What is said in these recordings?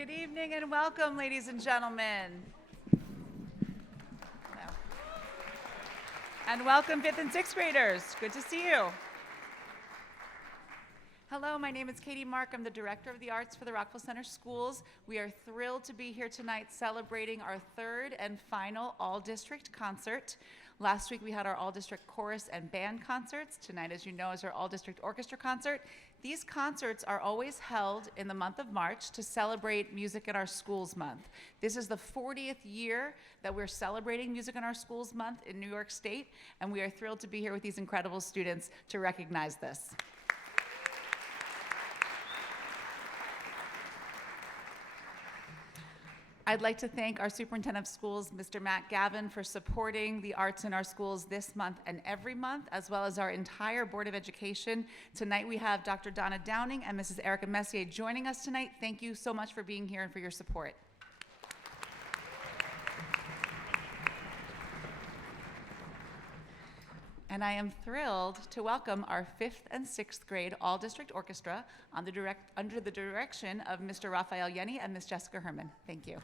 Good evening and welcome, ladies and gentlemen. And welcome 5th and 6th graders. Good to see you. Hello, my name is Katie Mark. I'm the Director of the Arts for the Rockville Center Schools. We are thrilled to be here tonight celebrating our third and final All-District Concert. Last week we had our All-District Chorus and Band concerts. Tonight, as you know, is our All-District Orchestra Concert. These concerts are always held in the month of March to celebrate Music in Our Schools Month. This is the 40th year that we're celebrating Music in Our Schools Month in New York State, and we are thrilled to be here with these incredible students to recognize this. I'd like to thank our Superintendent of Schools, Mr. Matt Gavin, for supporting the arts in our schools this month and every month, as well as our entire Board of Education. Tonight we have Dr. Donna Downing and Mrs. Erica Messier joining us tonight. Thank you so much for being here and for your support. And I am thrilled to welcome our 5th and 6th grade All-District Orchestra under the direction of Mr. Raphael Yenny and Ms. Jessica Herman. Thank you.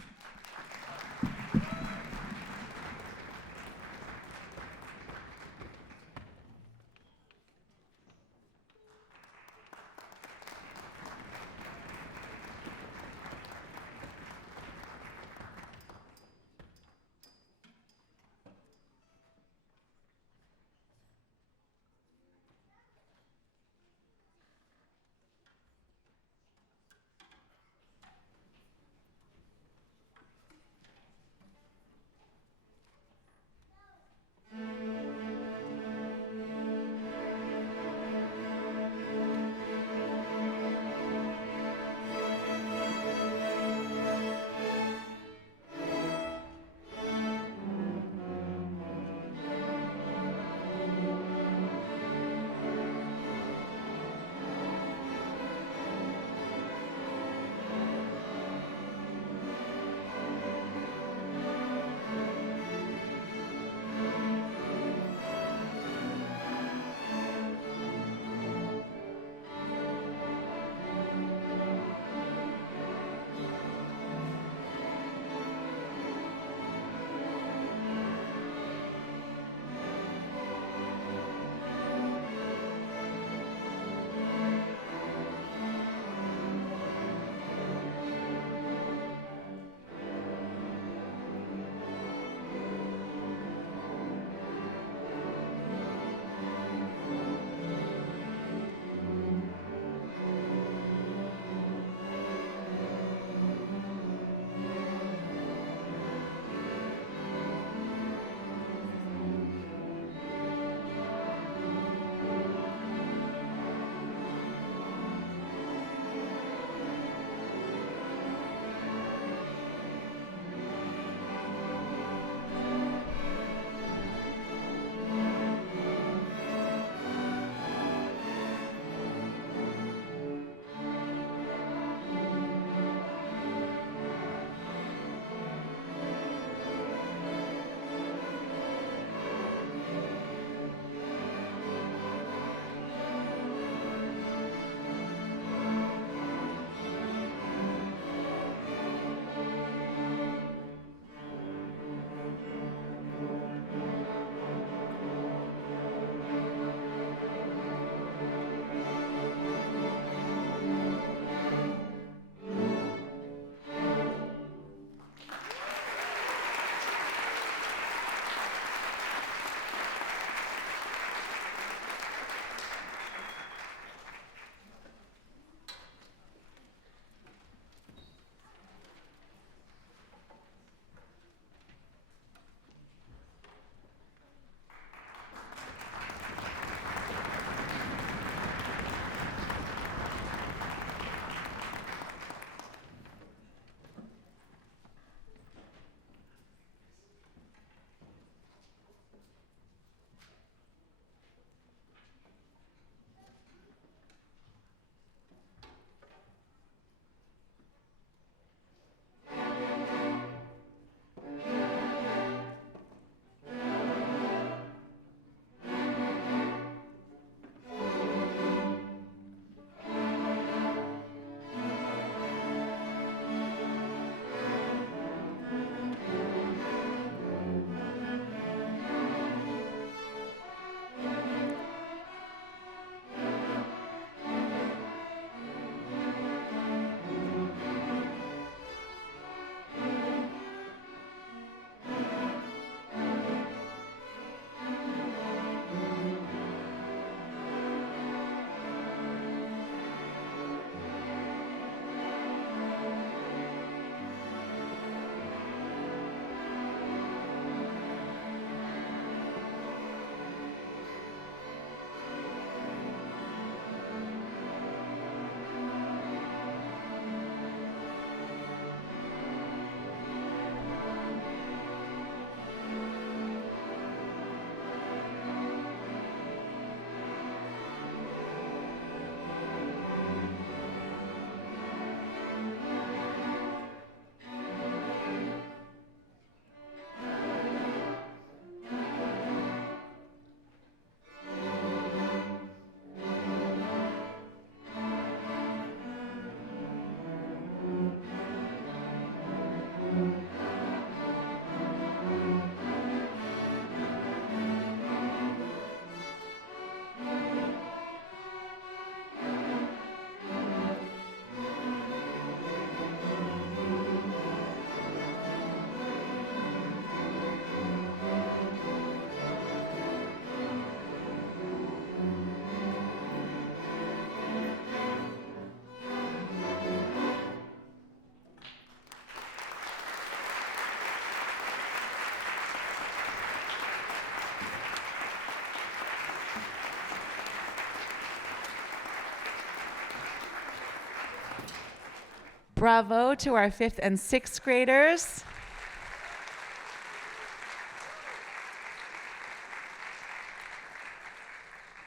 Bravo to our 5th and 6th graders.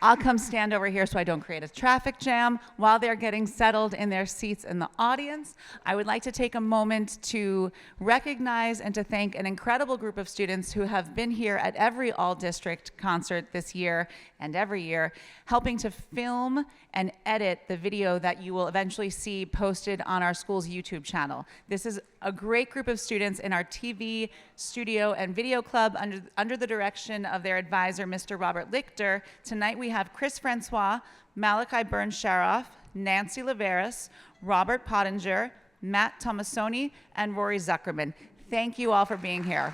I'll come stand over here so I don't create a traffic jam. While they're getting settled in their seats in the audience, I would like to take a moment to recognize and to thank an incredible group of students who have been here at every all-district concert this year and every year, helping to film and edit the video that you will eventually see posted on our school's YouTube channel. This is a great group of students in our TV, studio, and video club under the direction of their advisor, Mr. Robert Lichter. Tonight we have Chris Francois, Malachi Burns-Sharoff, Nancy Laveris, Robert Pottinger, Matt Tomasoni, and Rory Zuckerman. Thank you all for being here.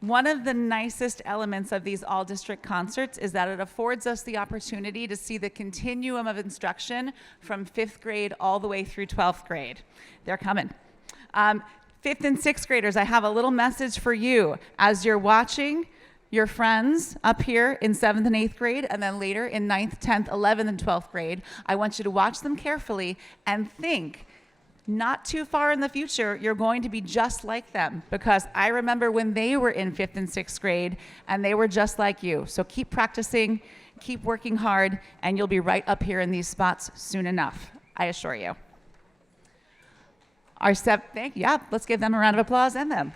One of the nicest elements of these all-district concerts is that it affords us the opportunity to see the continuum of instruction from 5th grade all the way through 12th grade. They're coming. 5th and 6th graders, I have a little message for you. As you're watching your friends up here in 7th and 8th grade, and then later in 9th, 10th, 11th, and 12th grade, I want you to watch them carefully and think, not too far in the future, you're going to be just like them, because I remember when they were in 5th and 6th grade, and they were just like you. So keep practicing, keep working hard, and you'll be right up here in these spots soon enough, I assure you. Let's give them a round of applause and them.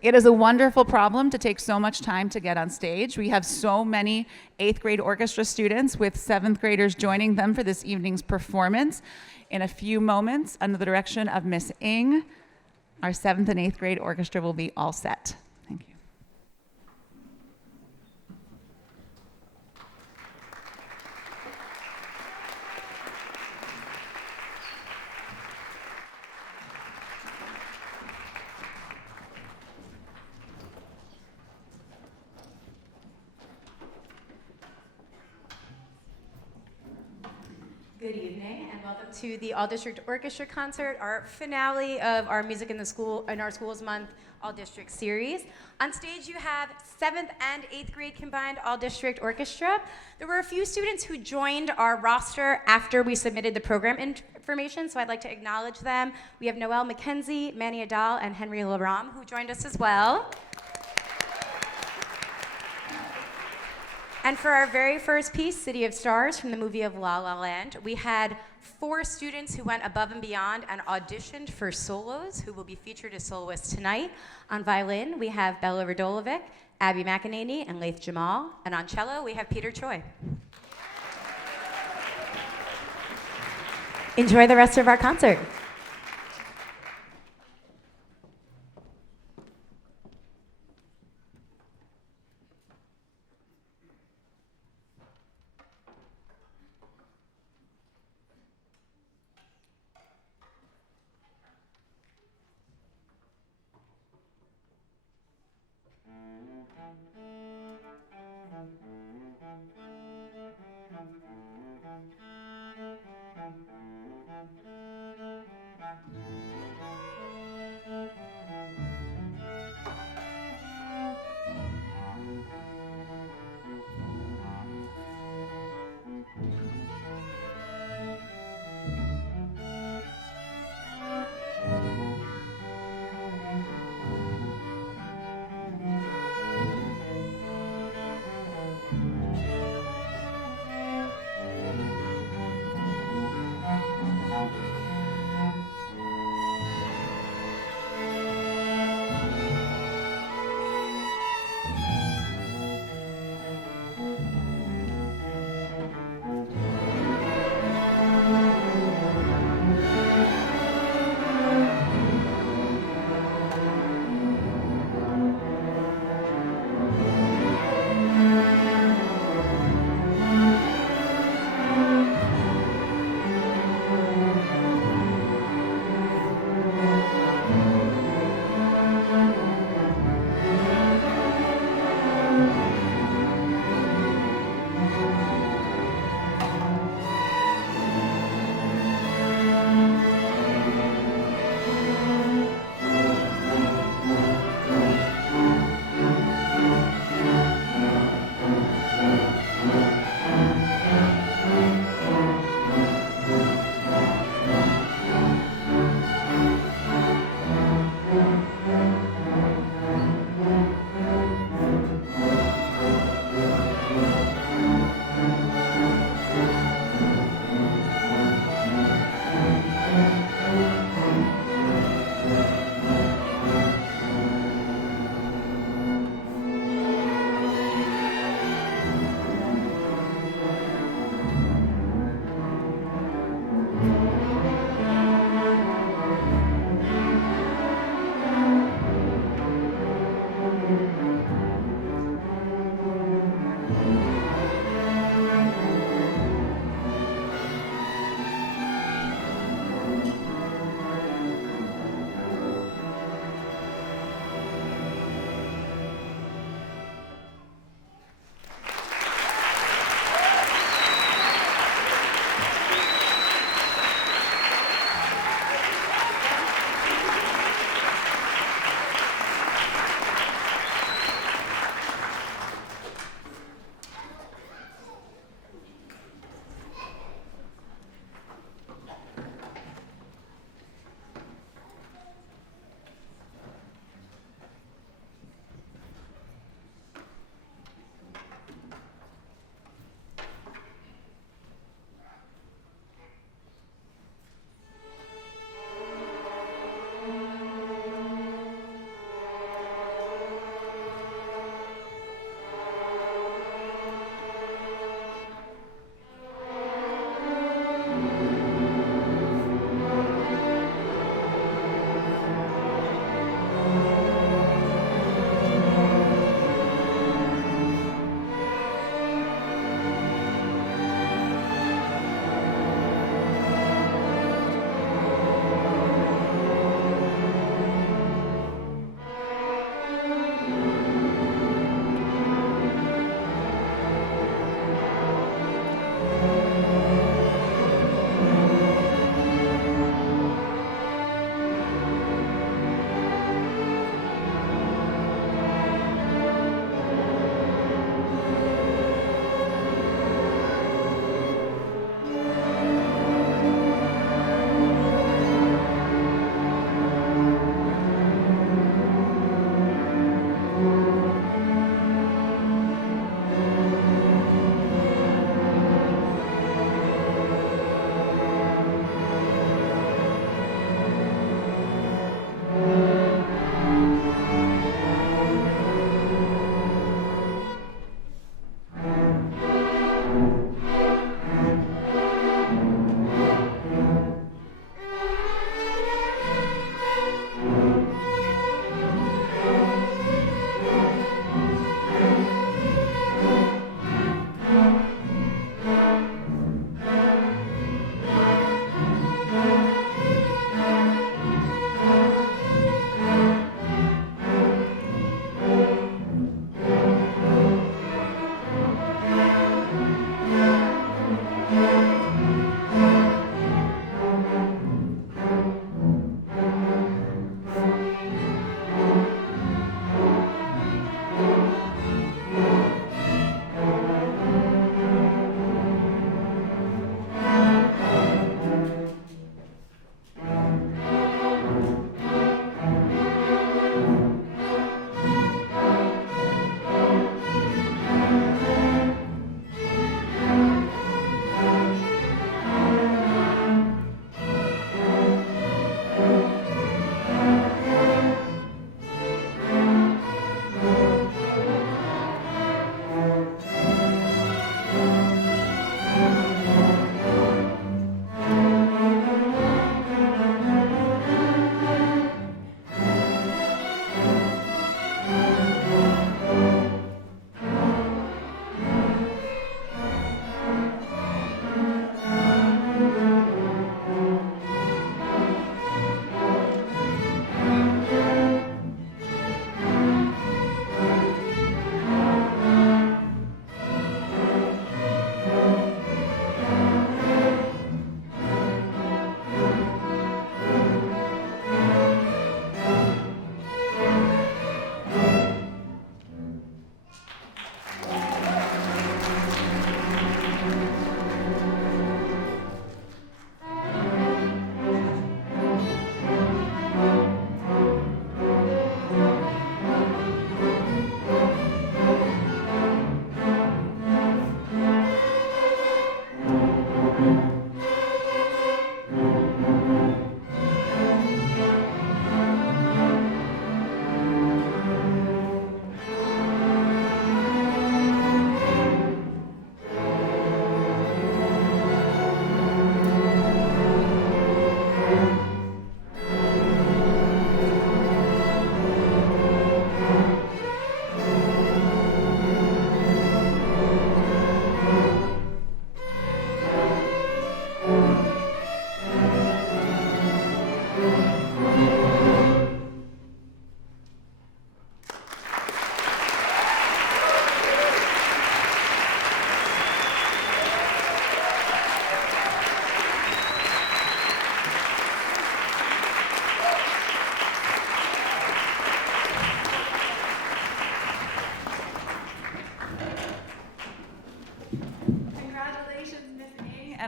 It is a wonderful problem to take so much time to get on stage. We have so many 8th grade orchestra students with 7th graders joining them for this evening's performance. In a few moments, under the direction of Miss Ng, our 7th and 8th grade orchestra will be all set. Thank you. Good evening and welcome to the All-District Orchestra Concert, our finale of our Music in our Schools Month All-District series. On stage you have 7th and 8th grade combined All-District Orchestra. There were a few students who joined our roster after we submitted the program information, so I'd like to acknowledge them. We have Noelle McKenzie, Manny Adal, and Henry Laram who joined us as well. And for our very first piece, City of Stars, from the movie of La La Land, we had 4 students who went above and beyond and auditioned for solos, who will be featured as soloists tonight. On violin, we have Bella Radulovic, Abby McEnany, and Laith Jamal. And on cello, we have Peter Choi. Enjoy the rest of our concert.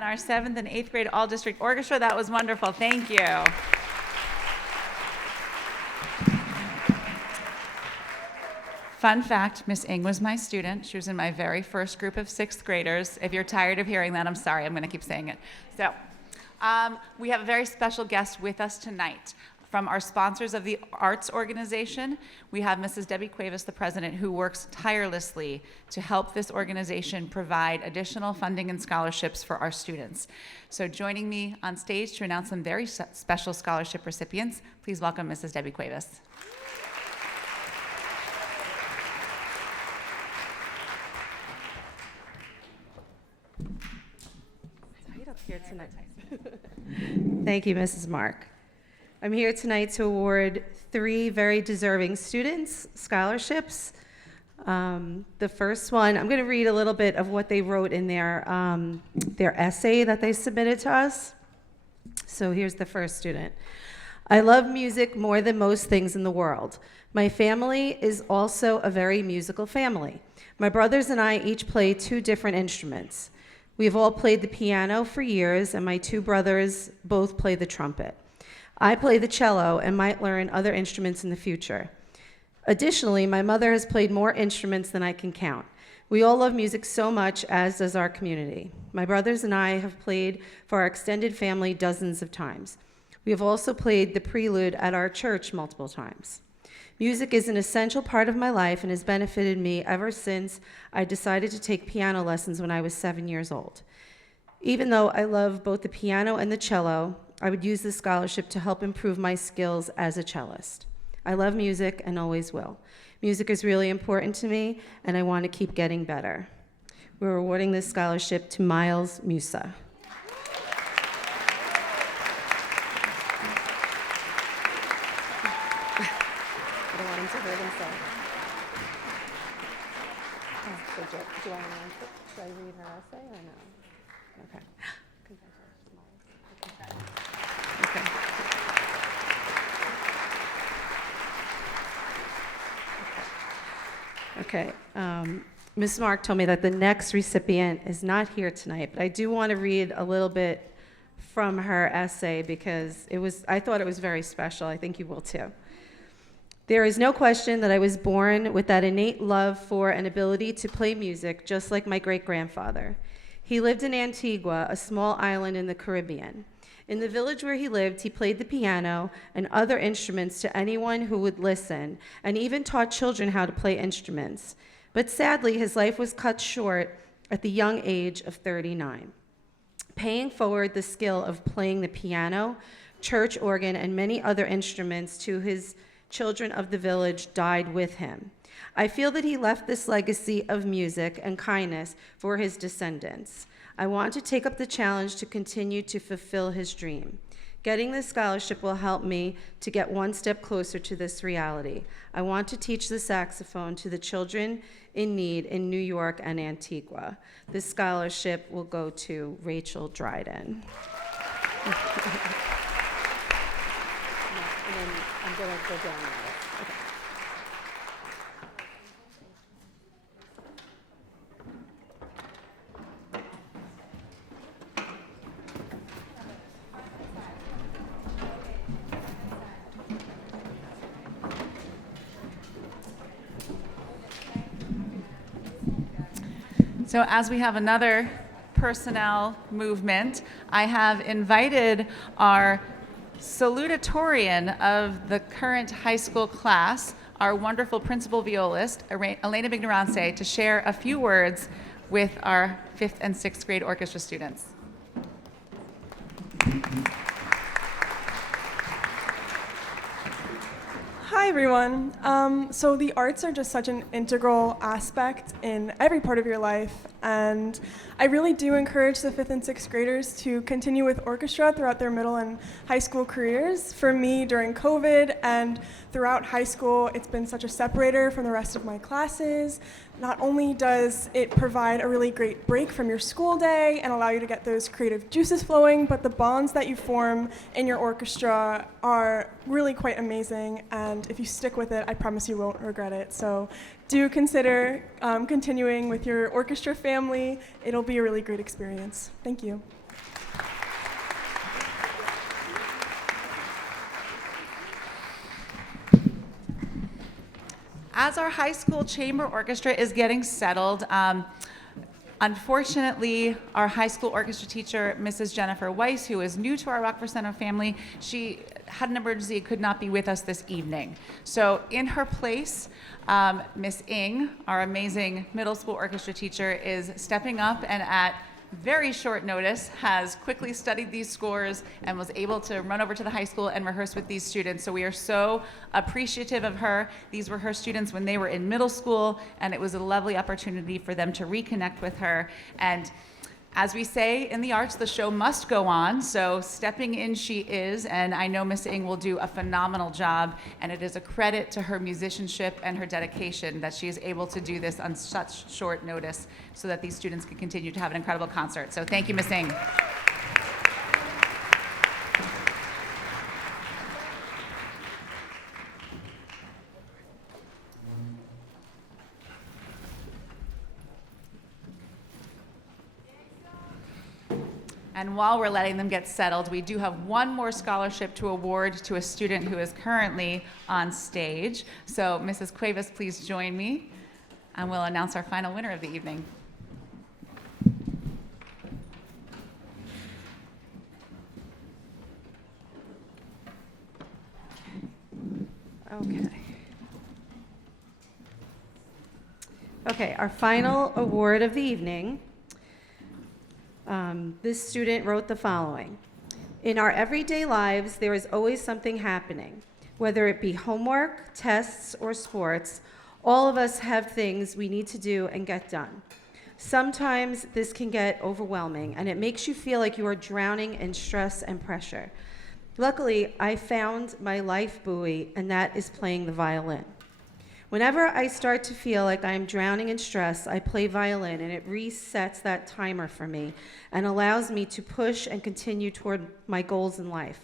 and our 7th and 8th grade All-District Orchestra. That was wonderful. Thank you. Fun fact, Miss Ng was my student. She was in my very first group of 6th graders. If you're tired of hearing that, I'm sorry. I'm going to keep saying it. So we have a very special guest with us tonight. From our sponsors of the arts organization, we have Mrs. Debbie Cuevas, the president, who works tirelessly to help this organization provide additional funding and scholarships for our students. So joining me on stage to announce some very special scholarship recipients, please welcome Mrs. Debbie Cuevas. Here tonight. Thank you, Mrs. Mark. I'm here tonight to award 3 very deserving students scholarships. The first one, I'm going to read a little bit of what they wrote in their essay that they submitted to us. So here's the first student. I love music more than most things in the world. My family is also a very musical family. My brothers and I each play 2 different instruments. We've all played the piano for years, and my 2 brothers both play the trumpet. I play the cello and might learn other instruments in the future. Additionally, my mother has played more instruments than I can count. We all love music so much, as does our community. My brothers and I have played for our extended family dozens of times. We have also played the prelude at our church multiple times. Music is an essential part of my life and has benefited me ever since I decided to take piano lessons when I was 7 years old. Even though I love both the piano and the cello, I would use this scholarship to help improve my skills as a cellist. I love music and always will. Music is really important to me, and I want to keep getting better. We're awarding this scholarship to Miles Musa. Do I announce it? Should I read her essay or no? Okay. Okay. Ms. Mark told me that the next recipient is not here tonight, but I do want to read a little bit from her essay because I thought it was very special. I think you will too. There is no question that I was born with that innate love for and ability to play music, just like my great-grandfather. He lived in Antigua, a small island in the Caribbean. In the village where he lived, he played the piano and other instruments to anyone who would listen, and even taught children how to play instruments. But sadly, his life was cut short at the young age of 39. Paying forward the skill of playing the piano, church organ, and many other instruments to his children of the village died with him. I feel that he left this legacy of music and kindness for his descendants. I want to take up the challenge to continue to fulfill his dream. Getting this scholarship will help me to get one step closer to this reality. I want to teach the saxophone to the children in need in New York and Antigua. This scholarship will go to Rachel Dryden. And then I'm going to go down the list. Okay. So as we have another personnel movement, I have invited our salutatorian of the current high school class, our wonderful principal violist, Elena Mignorance, to share a few words with our 5th and 6th grade orchestra students. Hi everyone. So the arts are just such an integral aspect in every part of your life, and I really do encourage the 5th and 6th graders to continue with orchestra throughout their middle and high school careers. For me, during COVID and throughout high school, it's been such a separator from the rest of my classes. Not only does it provide a really great break from your school day and allow you to get those creative juices flowing, but the bonds that you form in your orchestra are really quite amazing, and if you stick with it, I promise you won't regret it. So do consider continuing with your orchestra family. It'll be a really great experience. Thank you. as our high school chamber orchestra is getting settled, unfortunately, our high school orchestra teacher, Mrs. Jennifer Weiss, who is new to our Rockford Center family, she had an emergency, could not be with us this evening. So in her place, Miss Ing, our amazing middle school orchestra teacher, is stepping up and at very short notice has quickly studied these scores and was able to run over to the high school and rehearse with these students. So we are so appreciative of her. These were her students when they were in middle school, and it was a lovely opportunity for them to reconnect with her. And as we say in the arts, the show must go on, so stepping in she is, and I know Miss Ing will do a phenomenal job, and it is a credit to her musicianship and her dedication that she is able to do this on such short notice so that these students can continue to have an incredible concert. So thank you, Miss Ing. And while we're letting them get settled, we do have one more scholarship to award to a student who is currently on stage. So Mrs. Cuevas, please join me, and we'll announce our final winner of the evening. Okay. Okay, our final award of the evening. This student wrote the following. In our everyday lives, there is always something happening. Whether it be homework, tests, or sports, all of us have things we need to do and get done. Sometimes this can get overwhelming, and it makes you feel like you are drowning in stress and pressure. Luckily, I found my life buoy, and that is playing the violin. Whenever I start to feel like I'm drowning in stress, I play violin, and it resets that timer for me and allows me to push and continue toward my goals in life.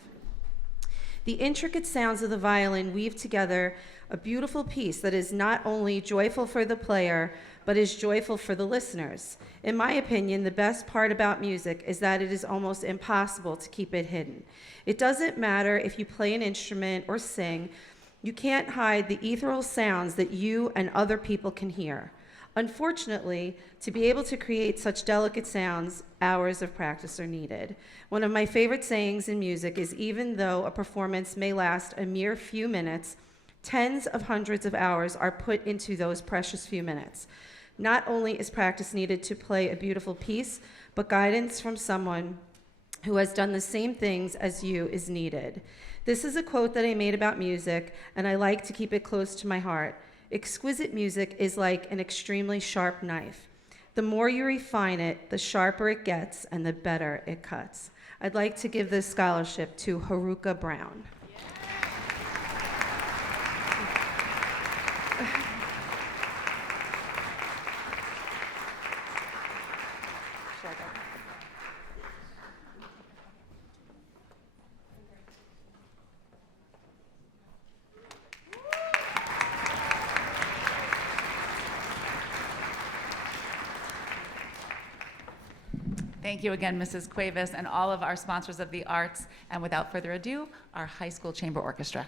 The intricate sounds of the violin weave together a beautiful piece that is not only joyful for the player, but is joyful for the listeners. In my opinion, the best part about music is that it is almost impossible to keep it hidden. It doesn't matter if you play an instrument or sing, you can't hide the ethereal sounds that you and other people can hear. Unfortunately, to be able to create such delicate sounds, hours of practice are needed. One of my favorite sayings in music is even though a performance may last a mere few minutes, tens of hundreds of hours are put into those precious few minutes. Not only is practice needed to play a beautiful piece, but guidance from someone who has done the same things as you is needed. This is a quote that I made about music, and I like to keep it close to my heart. Exquisite music is like an extremely sharp knife. The more you refine it, the sharper it gets, and the better it cuts. I'd like to give this scholarship to Haruka Brown. Thank you again, Mrs. Cuevas, and all of our sponsors of the arts. And without further ado, our high school chamber orchestra.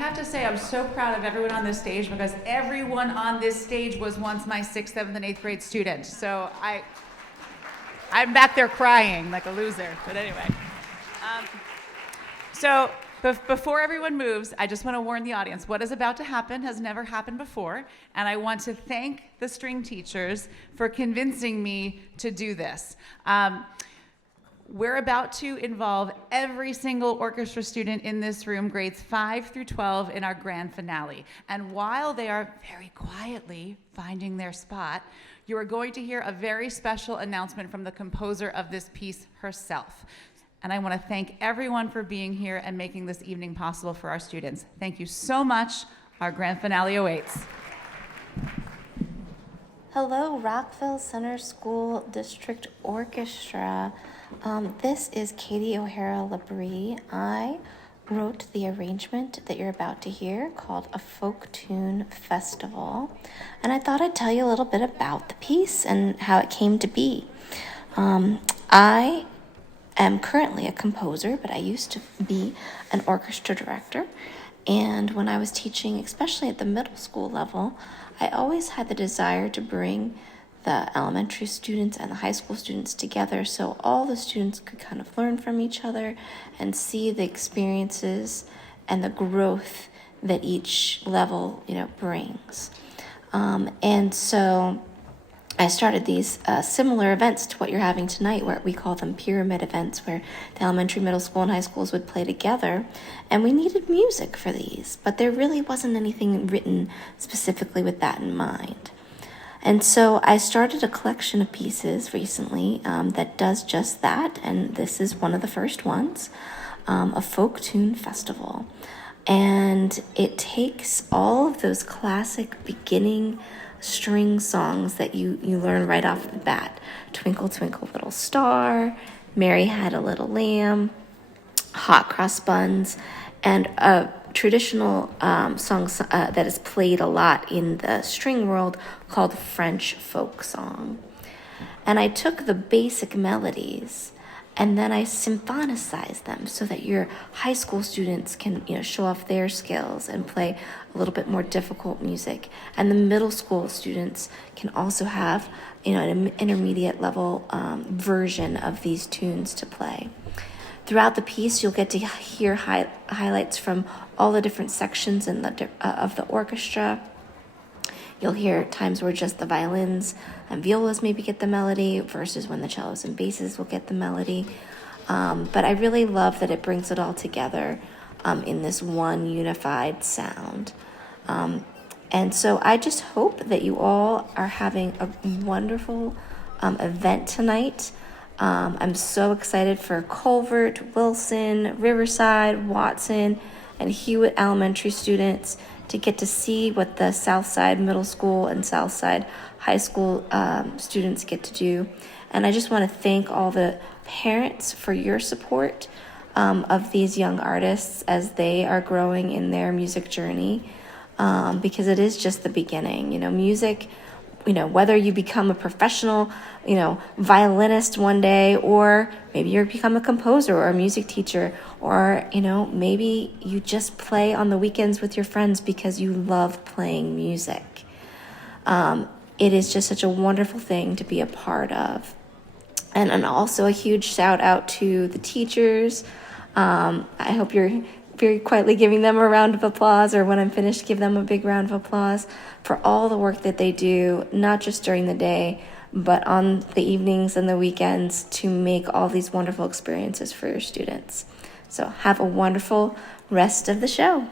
have to say I'm so proud of everyone on this stage because everyone on this stage was once my 6th, 7th, and 8th grade student. So I'm back there crying like a loser. But anyway. Before everyone moves, I just want to warn the audience, what is about to happen has never happened before, and I want to thank the string teachers for convincing me to do this. We're about to involve every single orchestra student in this room, grades 5 through 12, in our grand finale. And while they are very quietly finding their spot, you are going to hear a very special announcement from the composer of this piece herself. And I want to thank everyone for being here and making this evening possible for our students. Thank you so much. Our grand finale awaits. Hello, Rockville Center School District Orchestra. This is Katie O'Hara Labrie. I wrote the arrangement that you're about to hear called A Folk Tune Festival. And I thought I'd tell you a little bit about the piece and how it came to be. I am currently a composer, but I used to be an orchestra director. And when I was teaching, especially at the middle school level, I always had the desire to bring the elementary students and the high school students together so all the students could kind of learn from each other and see the experiences and the growth that each level, brings. And so I started these similar events to what you're having tonight, where we call them pyramid events, where the elementary, middle school, and high schools would play together. And we needed music for these, but there really wasn't anything written specifically with that in mind. And so I started a collection of pieces recently that does just that, and this is one of the first ones, a folk tune festival. And it takes all of those classic beginning string songs that you learn right off the bat. Twinkle, Twinkle, Little Star, Mary Had a Little Lamb, Hot Cross Buns, and a traditional song that is played a lot in the string world called French folk song. And I took the basic melodies and then I symphonized them so that your high school students can show off their skills and play a little bit more difficult music. And the middle school students can also have an intermediate level version of these tunes to play. Throughout the piece, you'll get to hear highlights from all the different sections of the orchestra. You'll hear times where just the violins and violas maybe get the melody versus when the cellos and basses will get the melody. But I really love that it brings it all together in this one unified sound. And so I just hope that you all are having a wonderful event tonight. I'm so excited for Culvert, Wilson, Riverside, Watson, and Hewitt elementary students to get to see what the Southside Middle School and Southside High School students get to do. And I just want to thank all the parents for your support of these young artists as they are growing in their music journey, because it is just the beginning. Music, whether you become a professional, violinist one day, or maybe you become a composer or a music teacher, or, maybe you just play on the weekends with your friends because you love playing music. It is just such a wonderful thing to be a part of. And also a huge shout out to the teachers. I hope you're very quietly giving them a round of applause, or when I'm finished, give them a big round of applause for all the work that they do, not just during the day, but on the evenings and the weekends to make all these wonderful experiences for your students. So have a wonderful rest of the show.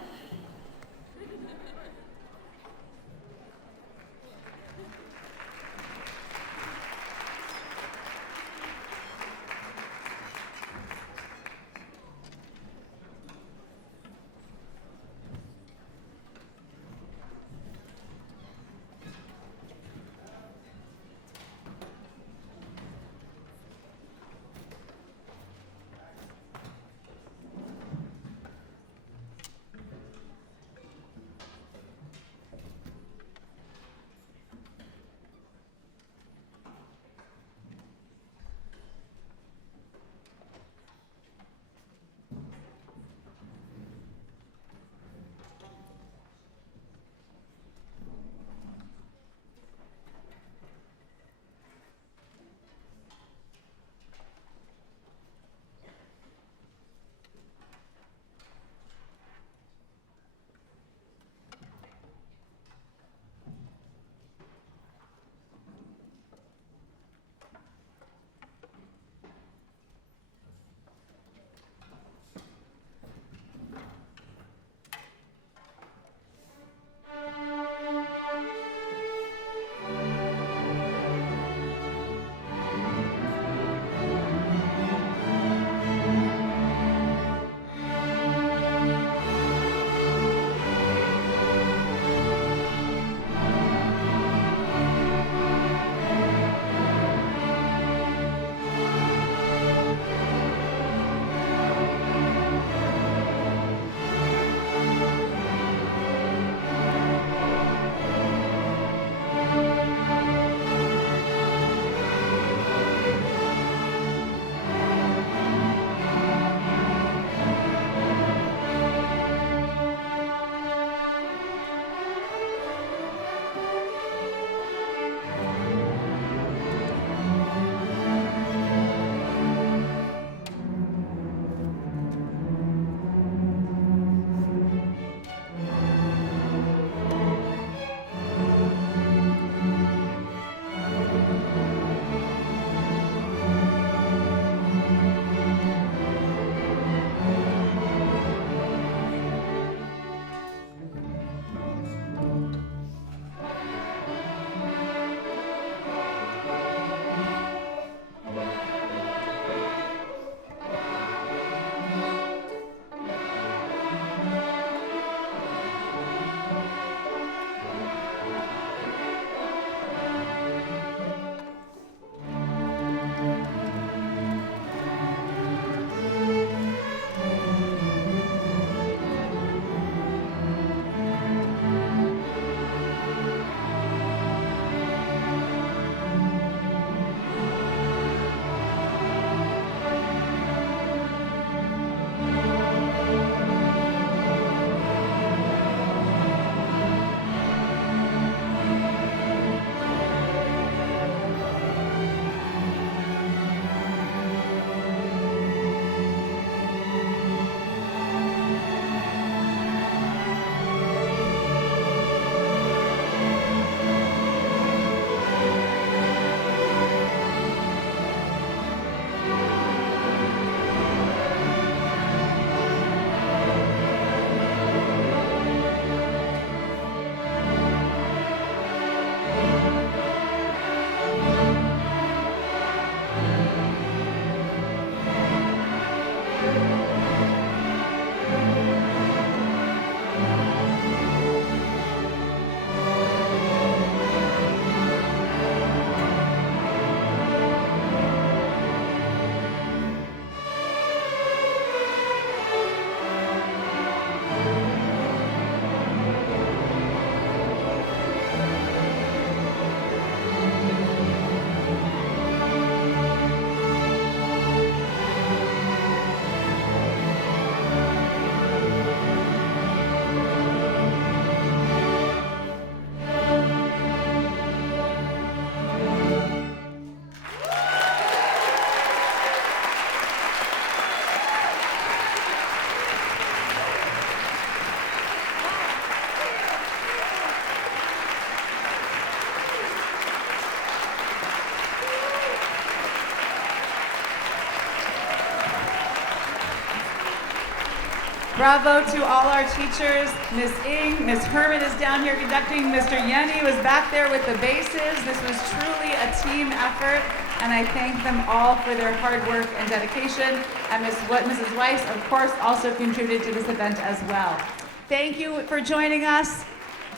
Bravo to all our teachers. Miss Ing, Miss Herman is down here conducting. Mr. Yenny was back there with the basses. This was truly a team effort, and I thank them all for their hard work and dedication. And Mrs. Weiss, of course, also contributed to this event as well. Thank you for joining us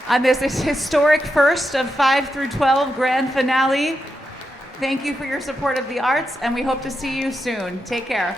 on this historic first of 5 through 12 grand finale. Thank you for your support of the arts, and we hope to see you soon. Take care.